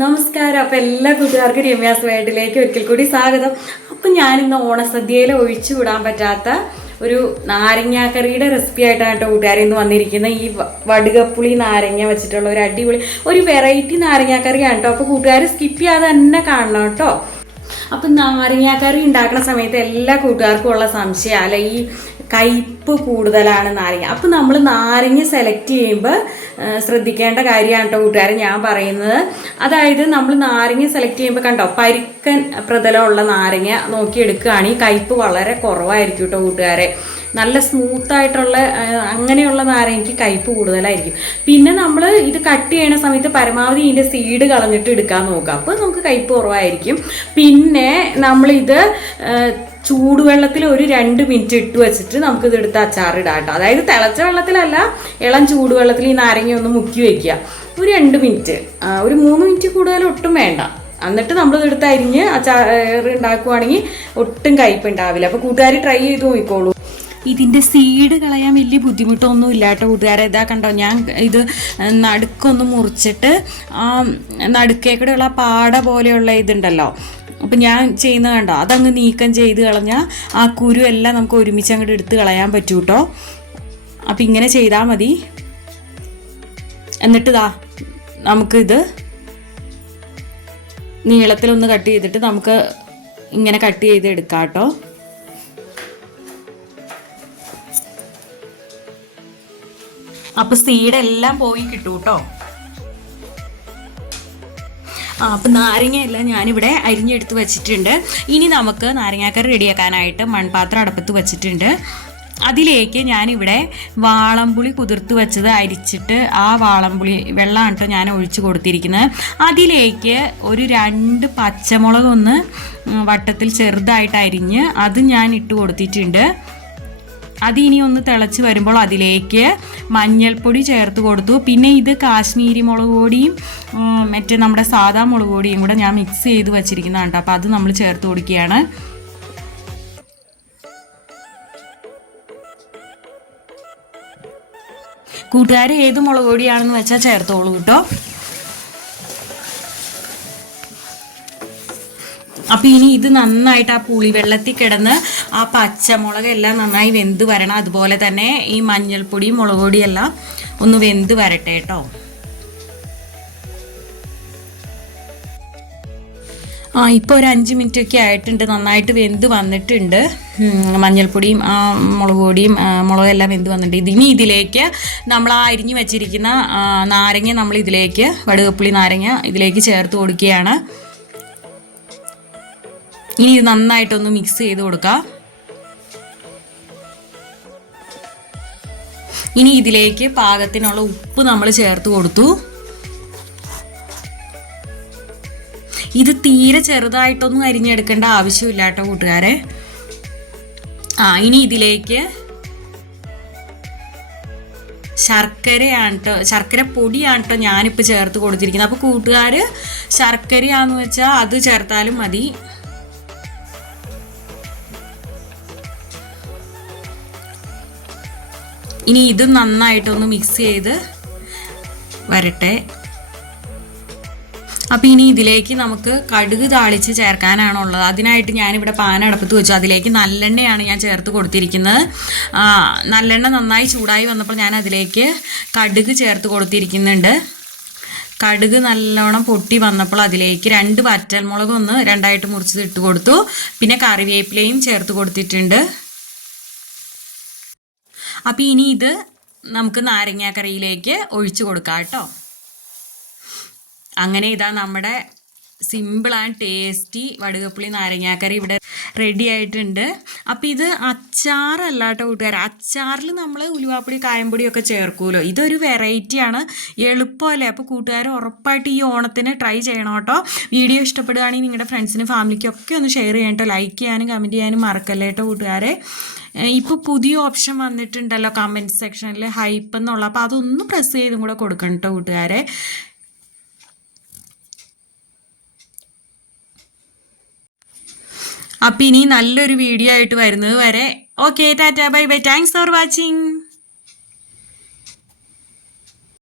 നമസ്കാരം. അപ്പോൾ എല്ലാ കൂട്ടുകാർക്കും രമ്യാസ് വേഡിലേക്ക് ഒരിക്കൽ കൂടി സ്വാഗതം. അപ്പം ഞാനിന്ന് ഓണസദ്യയിൽ ഒഴിച്ചു വിടാൻ പറ്റാത്ത ഒരു നാരങ്ങാക്കറിയുടെ റെസിപ്പി ആയിട്ടാണ് കേട്ടോ കൂട്ടുകാരി ഇന്ന് വന്നിരിക്കുന്നത്. ഈ വടുകപ്പുളി നാരങ്ങ വെച്ചിട്ടുള്ള ഒരു അടിപൊളി ഒരു വെറൈറ്റി നാരങ്ങാക്കറിയാണ് കേട്ടോ. അപ്പോൾ കൂട്ടുകാർ സ്കിപ്പ് ചെയ്യാതെ തന്നെ കാണണം കേട്ടോ. അപ്പം നാരങ്ങാക്കറി ഉണ്ടാക്കുന്ന സമയത്ത് എല്ലാ കൂട്ടുകാർക്കും ഉള്ള സംശയം അല്ലെ? ഈ കയ്പ്പ് കൂടുതലാണ് നാരങ്ങ അപ്പം നമ്മൾ നാരങ്ങ സെലക്ട് ചെയ്യുമ്പോൾ ശ്രദ്ധിക്കേണ്ട കാര്യമാണ് കേട്ടോ കൂട്ടുകാരെ ഞാൻ പറയുന്നത്. അതായത് നമ്മൾ നാരങ്ങ സെലക്ട് ചെയ്യുമ്പോൾ കണ്ടോ പരിക്കൻ പ്രതലമുള്ള നാരങ്ങ നോക്കി എടുക്കുകയാണെങ്കിൽ കയ്പ്പ് വളരെ കുറവായിരിക്കും കേട്ടോ കൂട്ടുകാരെ. നല്ല സ്മൂത്ത് ആയിട്ടുള്ള അങ്ങനെയുള്ള നാരങ്ങയ്ക്ക് കയ്പ്പ് കൂടുതലായിരിക്കും. പിന്നെ നമ്മൾ ഇത് കട്ട് ചെയ്യണ സമയത്ത് പരമാവധി ഇതിന്റെ സീഡ് കളഞ്ഞിട്ട് എടുക്കാൻ നോക്കുക. അപ്പോൾ നമുക്ക് കയ്പ്പ് കുറവായിരിക്കും. പിന്നെ നമ്മളിത് ചൂടുവെള്ളത്തിൽ ഒരു രണ്ട് മിനിറ്റ് ഇട്ട് വെച്ചിട്ട് നമുക്ക് ഇത് എടുത്ത് അച്ചാറിടാം കേട്ടോ അതായത് തിളച്ച വെള്ളത്തിലല്ല ഇളം ചൂടുവെള്ളത്തിൽ ഈ നാരങ്ങ ഒന്ന് മുക്കി വെക്കുക. ഒരു രണ്ട് മിനിറ്റ്. ഒരു മൂന്ന് മിനിറ്റ് കൂടുതൽ ഒട്ടും വേണ്ട. എന്നിട്ട് നമ്മൾ എടുത്ത് അരിഞ്ഞ് അച്ചാർ ഉണ്ടാക്കുവാണെങ്കിൽ ഒട്ടും കയ്പുണ്ടാവില്ല അപ്പോൾ കൂട്ടുകാർ ട്രൈ ചെയ്ത് നോക്കിക്കോളൂ. ഇതിന്റെ സീഡ് കളയാൻ വലിയ ബുദ്ധിമുട്ടൊന്നും ഇല്ല കേട്ടോ കൂട്ടുകാരെ. ഇതാ കണ്ടോ ഞാൻ ഇത് നടുക്കൊന്ന് മുറിച്ചിട്ട് ആ നടുക്കേക്കൂടെയുള്ള പാട പോലെയുള്ള ഇതുണ്ടല്ലോ. അപ്പം ഞാൻ ചെയ്യുന്ന കണ്ടോ? അതങ്ങ് നീക്കം ചെയ്ത് കളഞ്ഞാൽ ആ കുരു എല്ലാം നമുക്ക് ഒരുമിച്ച് അങ്ങോട്ട് എടുത്ത് കളയാൻ പറ്റൂ കേട്ടോ അപ്പം ഇങ്ങനെ ചെയ്താൽ മതി. എന്നിട്ട് ഇതാ നമുക്കിത് നീളത്തിലൊന്ന് കട്ട് ചെയ്തിട്ട് നമുക്ക് ഇങ്ങനെ കട്ട് ചെയ്ത് എടുക്കാം കേട്ടോ അപ്പൊ സീഡെല്ലാം പോയി കിട്ടും കേട്ടോ ആ അപ്പം നാരങ്ങയെല്ലാം ഞാനിവിടെ അരിഞ്ഞെടുത്ത് വെച്ചിട്ടുണ്ട്. ഇനി നമുക്ക് നാരങ്ങാക്കറി റെഡിയാക്കാനായിട്ട് മൺപാത്രം അടുപ്പത്ത് വെച്ചിട്ടുണ്ട്. അതിലേക്ക് ഞാനിവിടെ വാളംപുളി കുതിർത്ത് വെച്ചത് അരിച്ചിട്ട് ആ വാളംപുളി വെള്ളമാണ് ഞാൻ ഒഴിച്ചു കൊടുത്തിരിക്കുന്നത്. അതിലേക്ക് ഒരു രണ്ട് പച്ചമുളക് ഒന്ന് വട്ടത്തിൽ ചെറുതായിട്ട് അരിഞ്ഞ് അത് ഞാൻ ഇട്ട് കൊടുത്തിട്ടുണ്ട്. അത് ഇനി ഒന്ന് തിളച്ച് വരുമ്പോൾ അതിലേക്ക് മഞ്ഞൾപ്പൊടി ചേർത്ത് കൊടുത്തു. പിന്നെ ഇത് കാശ്മീരി മുളക് പൊടിയും മറ്റേ നമ്മുടെ സാദാ മുളക് പൊടിയും കൂടെ ഞാൻ മിക്സ് ചെയ്ത് വെച്ചിരിക്കുന്നതാണ് കേട്ടോ. അപ്പോൾ അത് നമ്മൾ ചേർത്ത് കൊടുക്കുകയാണ്. കൂട്ടുകാർ ഏത് മുളക് പൊടിയാണെന്ന് വെച്ചാൽ ചേർത്തോളൂ കേട്ടോ. അപ്പോൾ ഇനി ഇത് നന്നായിട്ട് ആ പുളി വെള്ളത്തിൽ കിടന്ന് ആ പച്ചമുളക് എല്ലാം നന്നായി വെന്ത് വരണം. അതുപോലെ തന്നെ ഈ മഞ്ഞൾപ്പൊടി മുളക് പൊടിയെല്ലാം ഒന്ന് വെന്ത് വരട്ടെ കേട്ടോ. ആ ഇപ്പോൾ ഒരു അഞ്ച് മിനിറ്റ് ഒക്കെ ആയിട്ടുണ്ട്. നന്നായിട്ട് വെന്ത് വന്നിട്ടുണ്ട്. മഞ്ഞൾപ്പൊടിയും ആ, മുളക് പൊടിയും മുളകെല്ലാം വെന്ത് വന്നിട്ടുണ്ട്. ഇനി ഇതിലേക്ക് നമ്മൾ ആ അരിഞ്ഞു വെച്ചിരിക്കുന്ന നാരങ്ങ നമ്മൾ ഇതിലേക്ക് വടുകപ്പുളി നാരങ്ങ ഇതിലേക്ക് ചേർത്ത് കൊടുക്കുകയാണ്. ഇനി ഇത് നന്നായിട്ടൊന്ന് മിക്സ് ചെയ്ത് കൊടുക്കാം. ഇനി ഇതിലേക്ക് പാകത്തിനുള്ള ഉപ്പ് നമ്മൾ ചേർത്ത് കൊടുത്തു. ഇത് തീരെ ചെറുതായിട്ടൊന്നും അരിഞ്ഞെടുക്കേണ്ട ആവശ്യമില്ല കേട്ടോ കൂട്ടുകാരെ. ആ ഇനി ഇതിലേക്ക് ശർക്കരയാണ് കേട്ടോ ശർക്കര പൊടിയാണ് കേട്ടോ ഞാനിപ്പോൾ ചേർത്ത് കൊടുത്തിരിക്കുന്നത്. അപ്പോൾ കൂട്ടുകാർ ശർക്കരയാണെന്ന് വെച്ചാൽ അത് ചേർത്താലും മതി. ഇനി ഇത് നന്നായിട്ടൊന്ന് മിക്സ് ചെയ്ത് വരട്ടെ. അപ്പോൾ ഇനി ഇതിലേക്ക് നമുക്ക് കടുക് താളിച്ച് ചേർക്കാനാണുള്ളത്. അതിനായിട്ട് ഞാനിവിടെ പാൻ അടുപ്പത്ത് വെച്ചു. അതിലേക്ക് നല്ലെണ്ണയാണ് ഞാൻ ചേർത്ത് കൊടുത്തിരിക്കുന്നത്. നല്ലെണ്ണ നന്നായി ചൂടായി വന്നപ്പോൾ ഞാൻ അതിലേക്ക് കടുക് ചേർത്ത് കൊടുത്തിരിക്കുന്നുണ്ട്. കടുക് നല്ലോണം പൊട്ടി വന്നപ്പോൾ അതിലേക്ക് രണ്ട് വറ്റൽമുളക് ഒന്ന് രണ്ടായിട്ട് മുറിച്ചത് ഇട്ട് കൊടുത്തു. പിന്നെ കറിവേപ്പിലയും ചേർത്ത് കൊടുത്തിട്ടുണ്ട്. അപ്പോൾ ഇനി ഇത് നമുക്ക് നാരങ്ങാക്കറിയിലേക്ക് ഒഴിച്ചു കൊടുക്കാം കേട്ടോ. അങ്ങനെ ഇതാ നമ്മുടെ സിമ്പിൾ ആൻഡ് ടേസ്റ്റി വടുകപ്പുളി നാരങ്ങാക്കറി ഇവിടെ റെഡി ആയിട്ടുണ്ട്. അപ്പോൾ ഇത് അച്ചാറല്ല കേട്ടോ കൂട്ടുകാർ അച്ചാറിൽ നമ്മൾ ഉലുവാപ്പൊടി കായംപൊടിയൊക്കെ ചേർക്കുമല്ലോ ഇതൊരു വെറൈറ്റിയാണ് എളുപ്പമല്ലേ? അപ്പോൾ കൂട്ടുകാർ ഉറപ്പായിട്ട് ഈ ഓണത്തിന് ട്രൈ ചെയ്യണം കേട്ടോ. വീഡിയോ ഇഷ്ടപ്പെടുകയാണെങ്കിൽ നിങ്ങളുടെ ഫ്രണ്ട്സിനും ഫാമിലിക്കും ഒക്കെ ഒന്ന് ഷെയർ ചെയ്യണം കേട്ടോ. ലൈക്ക് ചെയ്യാനും കമന്റ് ചെയ്യാനും മറക്കല്ലേ കേട്ടോ കൂട്ടുകാരെ. ഇപ്പോൾ പുതിയ ഓപ്ഷൻ വന്നിട്ടുണ്ടല്ലോ കമന്റ് സെക്ഷനിൽ ഹൈപ്പ് എന്നുള്ള. അപ്പോൾ അതൊന്ന് പ്രസ് ചെയ്തും കൂടെ കൊടുക്കണം കേട്ടോ കൂട്ടുകാരെ. അപ്പം ഇനി നല്ലൊരു വീഡിയോ ആയിട്ട് വരുന്നത് വരെ. Okay tata bye bye thanks for watching